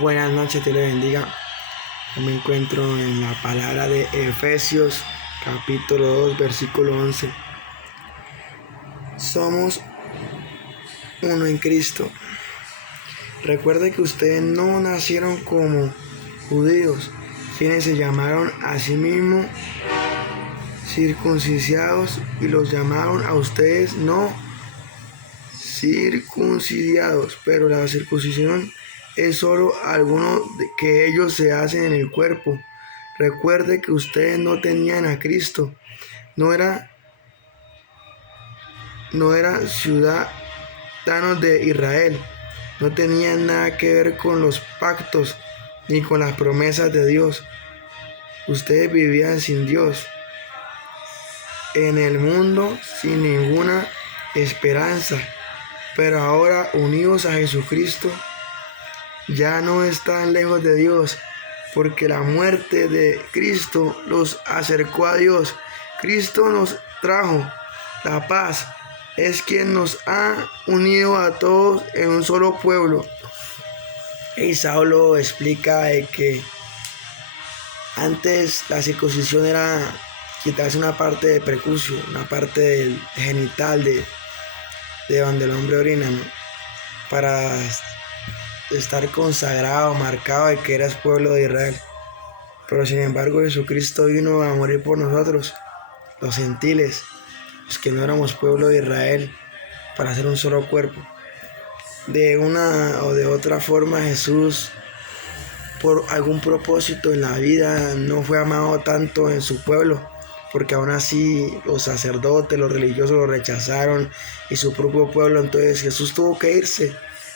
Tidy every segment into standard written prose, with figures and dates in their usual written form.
Buenas noches, Dios le bendiga. Yo me encuentro en la palabra de Efesios, capítulo 2, versículo 11. Somos uno en Cristo. Recuerde que ustedes no nacieron como judíos, quienes se llamaron a sí mismos circuncidados, y los llamaron a ustedes no circuncidados, pero la circuncisión es solo alguno que ellos se hacen en el cuerpo. Recuerde que ustedes no tenían a Cristo, no eran ciudadanos de Israel, no tenían nada que ver con los pactos ni con las promesas de Dios. Ustedes vivían sin Dios, en el mundo, sin ninguna esperanza. Pero ahora, unidos a Jesucristo, ya no están lejos de Dios, porque la muerte de Cristo los acercó a Dios. Cristo nos trajo la paz, es quien nos ha unido a todos en un solo pueblo. Y Saulo explica que antes la circuncisión era quitarse una parte de prepucio, una parte del genital de donde el hombre orina, ¿no? Para estar consagrado, marcado de que eras pueblo de Israel. Pero sin embargo Jesucristo vino a morir por nosotros, los gentiles, los que no éramos pueblo de Israel, para hacer un solo cuerpo. De una o de otra forma, Jesús, por algún propósito en la vida, no fue amado tanto en su pueblo, porque aún así los sacerdotes, los religiosos lo rechazaron, y su propio pueblo. Entonces Jesús tuvo que irse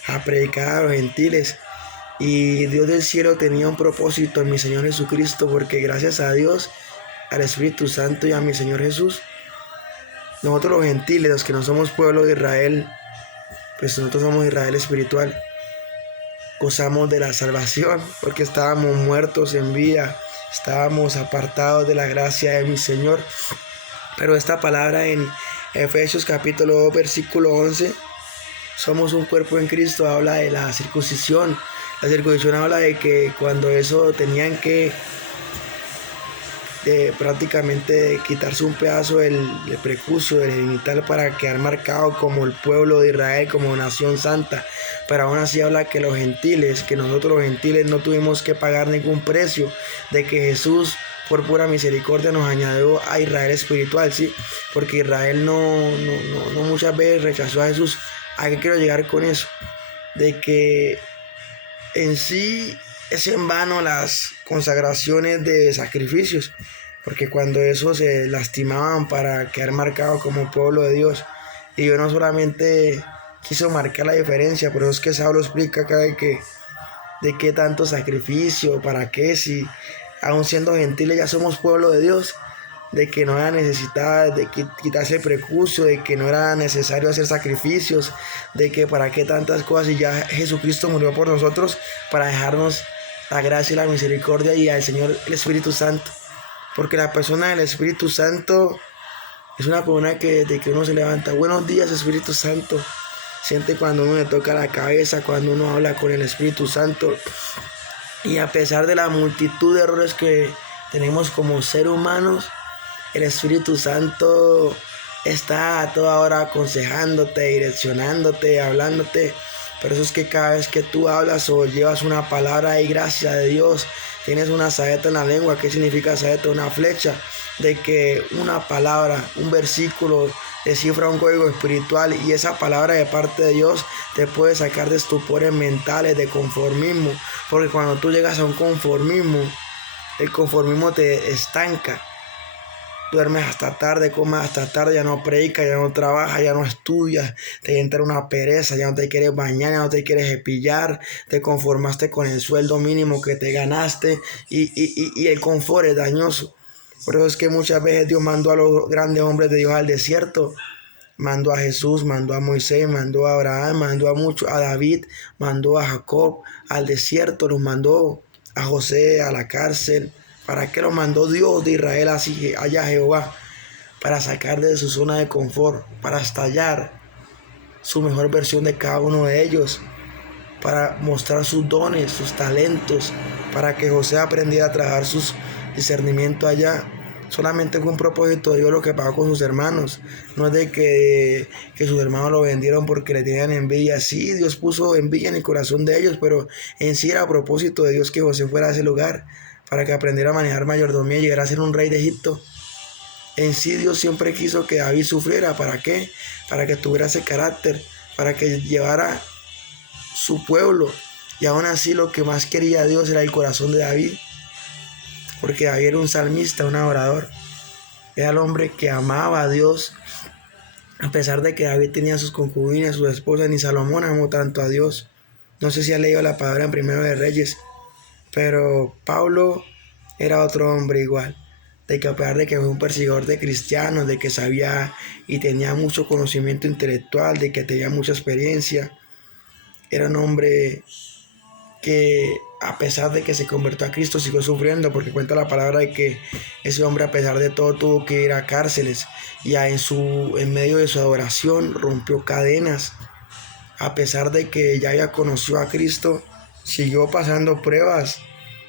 a predicar a los gentiles, y Dios del cielo tenía un propósito en mi Señor Jesucristo, porque gracias a Dios, al Espíritu Santo y a mi Señor Jesús, nosotros los gentiles, los que no somos pueblo de Israel, pues nosotros somos Israel espiritual, gozamos de la salvación, porque estábamos muertos en vida, estábamos apartados de la gracia de mi Señor. Pero esta palabra en Efesios capítulo 2, versículo 11, somos un cuerpo en Cristo, habla de la circuncisión. La circuncisión habla de que cuando eso tenían que prácticamente quitarse un pedazo del prepucio, del genital, para quedar marcado como el pueblo de Israel, como nación santa. Pero aún así habla que los gentiles, que nosotros los gentiles no tuvimos que pagar ningún precio, de que Jesús por pura misericordia nos añadió a Israel espiritual, ¿sí? Porque Israel no muchas veces rechazó a Jesús. ¿A qué quiero llegar con eso? De que en sí es en vano las consagraciones de sacrificios, porque cuando eso se lastimaban para quedar marcado como pueblo de Dios. Y Dios no solamente quiso marcar la diferencia, por eso es que Saulo explica acá de qué tanto sacrificio, para qué, si aún siendo gentiles ya somos pueblo de Dios, de que no era necesidad de quitarse el prepucio, de que no era necesario hacer sacrificios, de que para qué tantas cosas, y ya Jesucristo murió por nosotros para dejarnos la gracia y la misericordia, y al Señor el Espíritu Santo. Porque la persona del Espíritu Santo es una persona que de que uno se levanta, buenos días Espíritu Santo, siente cuando uno le toca la cabeza, cuando uno habla con el Espíritu Santo. Y a pesar de la multitud de errores que tenemos como seres humanos, el Espíritu Santo está a toda hora aconsejándote, direccionándote, hablándote. Por eso es que cada vez que tú hablas o llevas una palabra, y gracias a Dios, tienes una saeta en la lengua. ¿Qué significa saeta? Una flecha. De que una palabra, un versículo descifra un código espiritual, y esa palabra de parte de Dios te puede sacar de estupores mentales, de conformismo. Porque cuando tú llegas a un conformismo, el conformismo te estanca. Duermes hasta tarde, comes hasta tarde, ya no predicas, ya no trabajas, ya no estudias, te entra una pereza, ya no te quieres bañar, ya no te quieres cepillar, te conformaste con el sueldo mínimo que te ganaste, y el confort es dañoso. Por eso es que muchas veces Dios mandó a los grandes hombres de Dios al desierto. Mandó a Jesús, mandó a Moisés, mandó a Abraham, mandó a muchos, a David, mandó a Jacob al desierto, los mandó a José a la cárcel. ¿Para qué lo mandó Dios de Israel así allá Jehová? Para sacar de su zona de confort, para estallar su mejor versión de cada uno de ellos, para mostrar sus dones, sus talentos, para que José aprendiera a trabajar sus discernimientos allá. Solamente fue un propósito de Dios lo que pagó con sus hermanos. No es de que sus hermanos lo vendieron porque le tenían envidia. Sí, Dios puso envidia en el corazón de ellos, pero en sí era a propósito de Dios que José fuera a ese lugar para que aprendiera a manejar mayordomía y llegara a ser un rey de Egipto. En sí Dios siempre quiso que David sufriera. ¿Para qué? Para que tuviera ese carácter, para que llevara su pueblo. Y aún así lo que más quería Dios era el corazón de David, porque David era un salmista, un adorador. Era el hombre que amaba a Dios, a pesar de que David tenía sus concubinas, sus esposas. Ni Salomón amó tanto a Dios. No sé si ha leído la palabra en Primero de Reyes, pero Pablo era otro hombre igual, de que a pesar de que fue un perseguidor de cristianos, de que sabía y tenía mucho conocimiento intelectual, de que tenía mucha experiencia, era un hombre que a pesar de que se convirtió a Cristo siguió sufriendo, porque cuenta la palabra de que ese hombre a pesar de todo tuvo que ir a cárceles y en medio de su adoración rompió cadenas. A pesar de que ya había conocido a Cristo, siguió pasando pruebas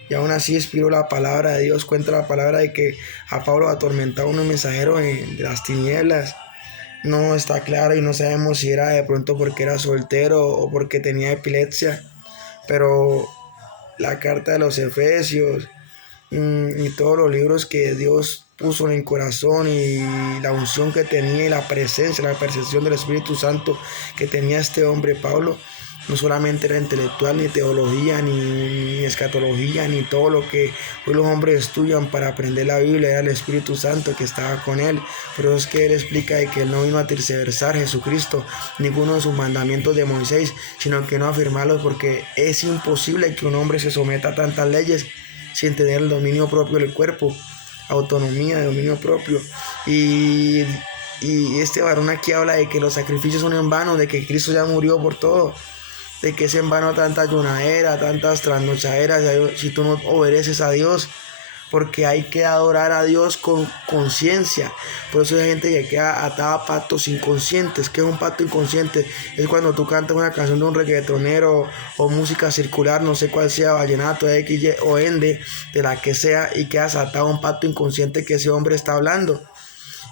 y aún así inspiró la palabra de Dios. Cuenta la palabra de que a Pablo atormentaba unos mensajeros de las tinieblas. No está claro y no sabemos si era de pronto porque era soltero o porque tenía epilepsia, pero la carta de los Efesios y todos los libros que Dios puso en el corazón y la unción que tenía y la presencia, la percepción del Espíritu Santo que tenía este hombre Pablo, no solamente era intelectual, ni teología, ni escatología, ni todo lo que hoy los hombres estudian para aprender la Biblia, era el Espíritu Santo que estaba con él. Pero es que él explica de que él no vino a terceversar Jesucristo, ninguno de sus mandamientos de Moisés, sino que no a afirmarlos, porque es imposible que un hombre se someta a tantas leyes sin tener el dominio propio del cuerpo, autonomía, dominio propio. Y este varón aquí habla de que los sacrificios son en vano, de que Cristo ya murió por todo, de que es en vano tanta ayunadera, tantas trasnochaderas, si tú no obedeces a Dios, porque hay que adorar a Dios con conciencia. Por eso hay gente que queda atada a pactos inconscientes. ¿Qué es un pacto inconsciente? Es cuando tú cantas una canción de un reggaetonero o música circular, no sé cuál sea, vallenato, X, Y o Ende, de la que sea, y quedas atado a un pacto inconsciente que ese hombre está hablando.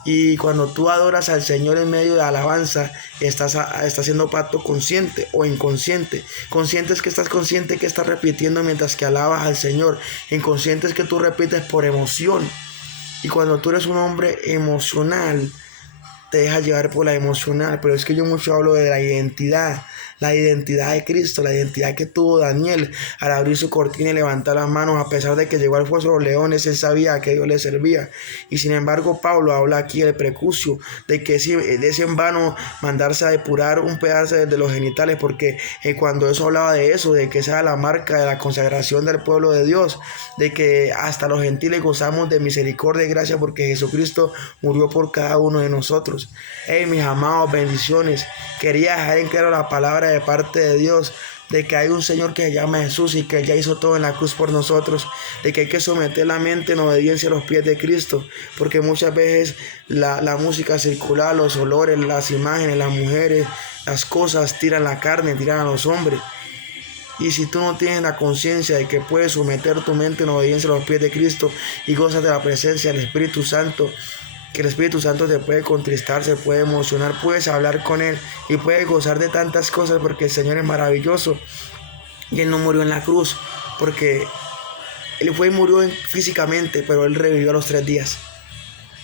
Y cuando tú adoras al Señor en medio de alabanza, estás haciendo pacto consciente o inconsciente. Consciente es que estás consciente que estás repitiendo mientras que alabas al Señor. Inconsciente es que tú repites por emoción. Y cuando tú eres un hombre emocional, te dejas llevar por la emocional. Pero es que yo mucho hablo de la identidad de Cristo, la identidad que tuvo Daniel al abrir su cortina y levantar las manos. A pesar de que llegó al foso de los leones, él sabía que Dios le servía. Y sin embargo Pablo habla aquí del prepucio, de que es en vano mandarse a depurar un pedazo de los genitales, porque cuando eso hablaba de eso, de que esa era la marca de la consagración del pueblo de Dios, de que hasta los gentiles gozamos de misericordia y gracia porque Jesucristo murió por cada uno de nosotros. Mis amados, bendiciones. Quería dejar en claro la palabra de parte de Dios, de que hay un Señor que se llama Jesús y que Él ya hizo todo en la cruz por nosotros, de que hay que someter la mente en obediencia a los pies de Cristo, porque muchas veces la música circular, los olores, las imágenes, las mujeres, las cosas tiran la carne, tiran a los hombres. Y si tú no tienes la conciencia de que puedes someter tu mente en obediencia a los pies de Cristo y gozas de la presencia del Espíritu Santo, que el Espíritu Santo te puede contristar, se puede emocionar, puedes hablar con Él y puedes gozar de tantas cosas, porque el Señor es maravilloso. Y Él no murió en la cruz, porque Él fue y murió físicamente, pero Él revivió a los 3 días.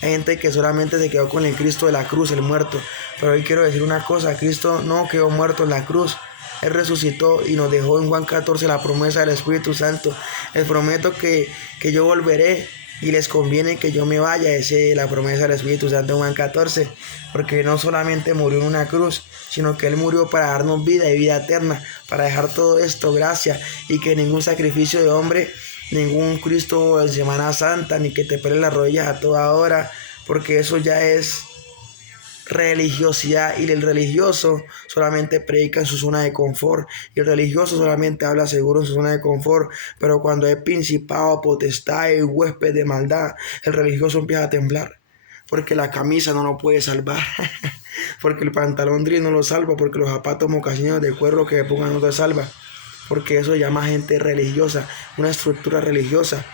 Hay gente que solamente se quedó con el Cristo de la cruz, el muerto. Pero hoy quiero decir una cosa: Cristo no quedó muerto en la cruz. Él resucitó y nos dejó en Juan 14 la promesa del Espíritu Santo. Les prometo que yo volveré y les conviene que yo me vaya. Esa es la promesa del Espíritu Santo en Juan 14. Porque no solamente murió en una cruz, sino que Él murió para darnos vida y vida eterna, para dejar todo esto, gracia, y que ningún sacrificio de hombre, ningún Cristo en Semana Santa, ni que te pelen las rodillas a toda hora, porque eso ya es religiosidad, y el religioso solamente predica en su zona de confort, y el religioso solamente habla seguro en su zona de confort. Pero cuando es principado, potestad y huésped de maldad, el religioso empieza a temblar, porque la camisa no lo puede salvar porque el pantalón drill no lo salva, porque los zapatos mocasines de cuero que pongan no te salva. porque eso llama gente religiosa, una estructura religiosa.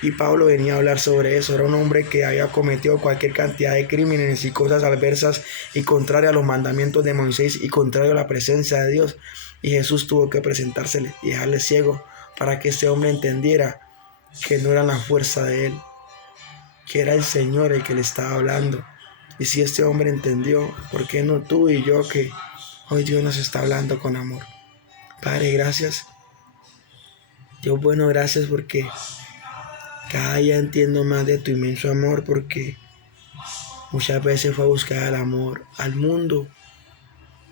Y Pablo venía a hablar sobre eso. Era un hombre que había cometido cualquier cantidad de crímenes y cosas adversas y contrarias a los mandamientos de Moisés y contrario a la presencia de Dios. Y Jesús tuvo que presentársele y dejarle ciego para que este hombre entendiera que no era la fuerza de él, que era el Señor el que le estaba hablando. Y si este hombre entendió, ¿por qué no tú y yo, que hoy Dios nos está hablando con amor? Padre, gracias. Dios bueno, gracias porque cada día entiendo más de tu inmenso amor, porque muchas veces fue a buscar el amor al mundo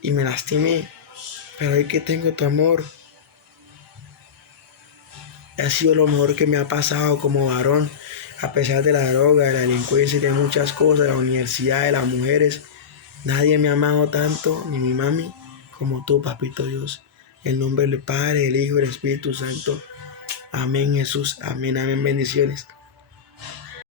y me lastimé, pero hoy que tengo tu amor, ha sido lo mejor que me ha pasado como varón, a pesar de la droga, de la delincuencia y de muchas cosas, de la universidad, de las mujeres. Nadie me ha amado tanto, ni mi mami, como tú, papito Dios. En el nombre del Padre, del Hijo y del Espíritu Santo. Amén, Jesús. Amén, amén. Bendiciones.